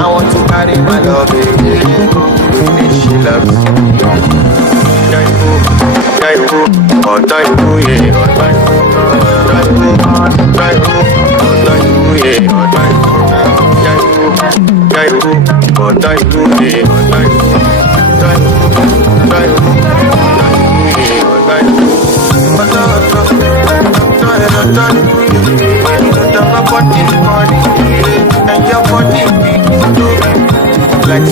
I want to carry my love away. If she loves you. Daiku, Daiku, oh Daiku, yeah, oh Daiku, Daiku, Daiku, oh Daiku, yeah, oh Daiku, Daiku, oh Daiku, yeah, oh Daiku, Daiku, Daiku, yeah, oh Daiku. Like